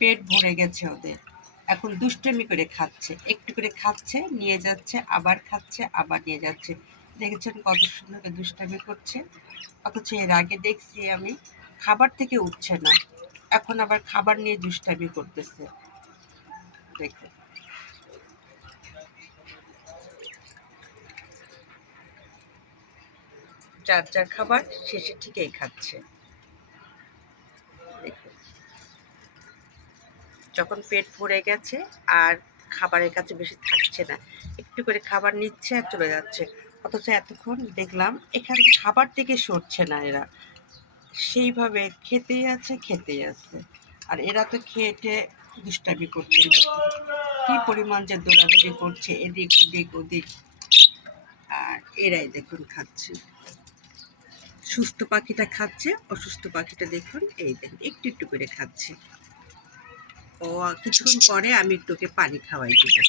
পেট ভরে গেছে ওদের। এখন দুষ্টামি করে খাচ্ছে, একটু করে খাচ্ছে, নিয়ে যাচ্ছে, আবার খাচ্ছে, আবার নিয়ে যাচ্ছে। দেখেছেন কত সুন্দর দুষ্টামি করছে। অথচ এর আগে দেখছি আমি খাবার থেকে উঠছে না, এখন আবার খাবার নিয়ে দুষ্টামি করতেছে। দেখুন, যার যার খাবার শেষে ঠিকই খাচ্ছে। দেখুন, যখন পেট ভরে গেছে আর খাবারের কাছে বেশি থাকছে না, একটু করে খাবার নিচ্ছে আর চলে যাচ্ছে। অথচ এতক্ষণ দেখলাম এখান খাবার থেকে সরছে না এরা, সেইভাবে খেতেই আছে খেতেই আছে। আর এরা তো খেয়ে দুষ্টামি করছে, কি পরিমাণ যে দৌড়াদৌড়ি করছে এদিক ওদিক ওদিক। আর এরাই দেখুন খাচ্ছে, সুস্থ পাখিটা খাচ্ছে, অসুস্থ পাখিটা দেখুন এই দেখুন একটু একটু করে খাচ্ছে। ও কিছুক্ষণ পরে আমি একটু ওকে পানি খাওয়াই দেবো।